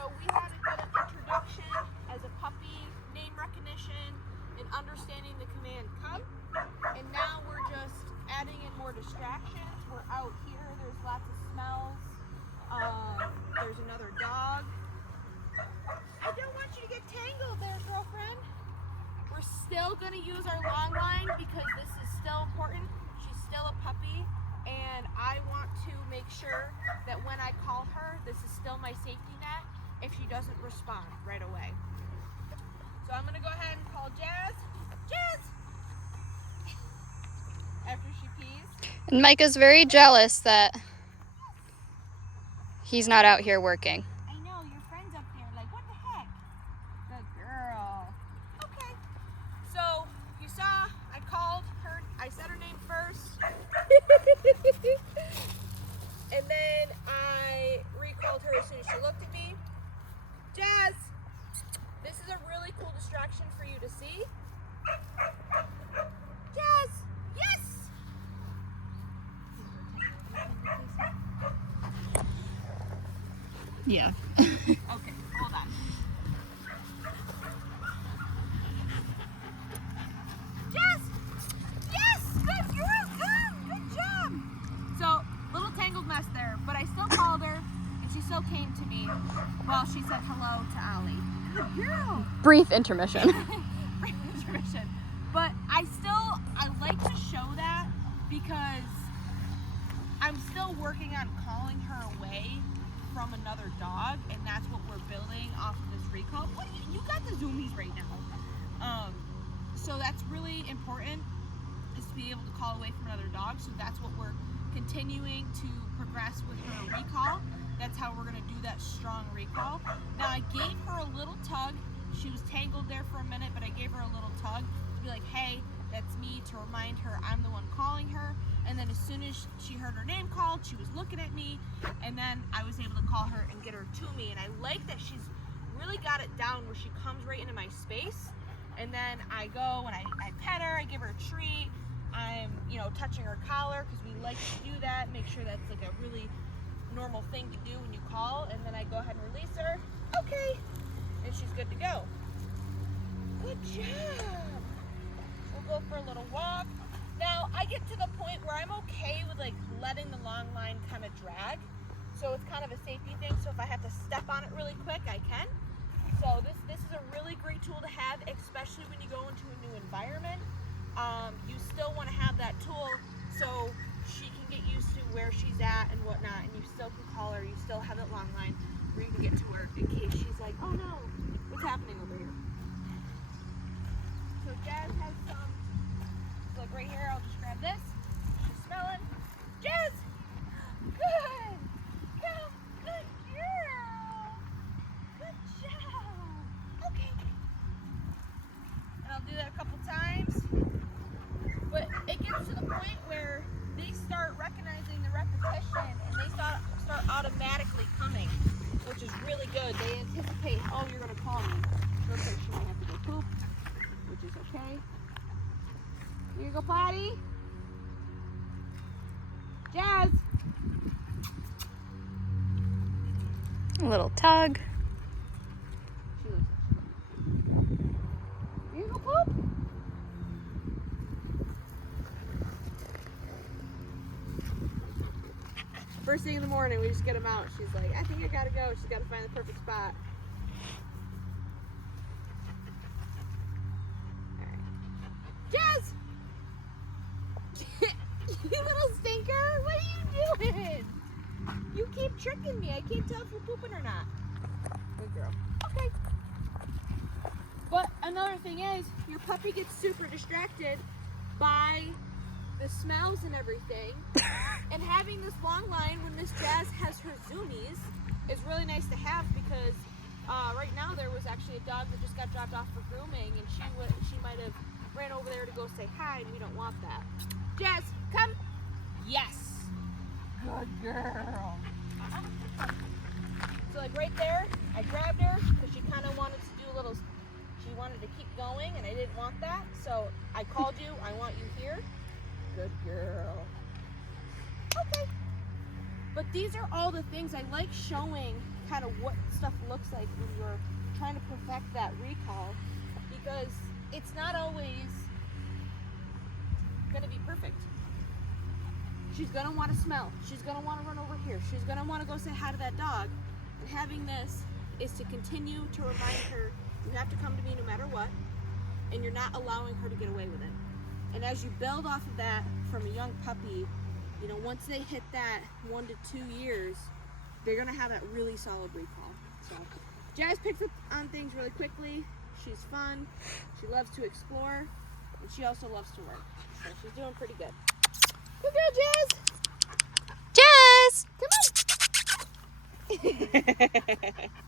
So we had a good introduction as a puppy, name recognition, and understanding the command come. And now we're just adding in more distractions. We're out here, there's lots of smells. There's another dog. I don't want you to get tangled there, girlfriend. We're still gonna use our Longline because this is still important. She's still a puppy, and I want to make sure that when I call her, this is still my safety net if she doesn't respond right away. So I'm gonna go ahead and call Jazz. Jazz! After she pees. And Micah's very jealous that he's not out here working. I know, your friend's up there, like, what the heck? Good girl. Okay. So, you saw, I called her, I said her name first. And then I recalled her as soon as she looked at me. Jazz, this is a really cool distraction for you to see. Jazz, yes! Yeah. Okay, hold on. Jess! Yes! Good girl! Good job! So, little tangled mess there, but I still called her, and she still came to me while she said hello to Ollie. Good girl! Brief intermission. Brief intermission. But I like to show that because I'm still working on calling her away from another dog, and that's what we're building off of this recall. What you got the zoomies right now. So that's really important, is to be able to call away from another dog. So that's what we're continuing to progress with her recall. That's how we're gonna do that strong recall. Now I gave her a little tug. She was tangled there for a minute, but I gave her a little tug to be like, hey, that's me, to remind her I'm the one calling her. And then as soon as she heard her name called, she was looking at me, and then I was able to call her and get her to me. And I like that she's really got it down where she comes right into my space, and then I go and I pet her, I give her a treat, I'm touching her collar because we like to do that, make sure that's like a really normal thing to do when you call, and then I go ahead and release her. Okay, and she's good to go. Good job. We'll go for a little walk. Now, I get to the point where I'm okay with like letting the Longline kind of drag. So it's kind of a safety thing. So if I have to step on it really quick, I can. So this is a really great tool to have, especially when you go into a new environment. You still want to have that tool so she can get used to where she's at and whatnot, and you still can call her, you still have that Longline where you can get to her in case she's like, oh no, what's happening over here? So Jazz has some. Look right here, I'll just grab this. She's smelling. Jazz! Good! Good girl! Good job! Okay. And I'll do that a couple times. But it gets to the point where they start recognizing the repetition and they start automatically coming, which is really good. They anticipate, oh, you're going to call me. Looks like she might have to go poop, which is okay. Here you go, potty. Jazz. A little tug. She looks like here you go, poop. First thing in the morning, we just get them out. She's like, I think I gotta go. She's gotta find the perfect spot. All right. Jazz! You little stinker! What are you doing? You keep tricking me. I can't tell if you're pooping or not. Good girl. Okay. But another thing is, your puppy gets super distracted by the smells and everything. And having this Longline when Miss Jazz has her zoomies is really nice to have because right now there was actually a dog that just got dropped off for grooming, and she might have ran over there to go say hi, and we don't want that. Jazz, come. Yes. Good girl. So like right there, I grabbed her because she kind of wanted to do a little, she wanted to keep going and I didn't want that. So I called you, I want you here. Good girl. Okay. But these are all the things I like showing kind of what stuff looks like when you're trying to perfect that recall, because it's not always going to be perfect. She's going to want to smell. She's going to want to run over here. She's going to want to go say hi to that dog. And having this is to continue to remind her, you have to come to me no matter what, and you're not allowing her to get away with it. And as you build off of that from a young puppy, you know, once they hit that 1 to 2 years, they're going to have that really solid recall. So Jazz picks up on things really quickly. She's fun. She loves to explore, and she also loves to work. So she's doing pretty good. Good girl, Jazz. Jazz! Come on.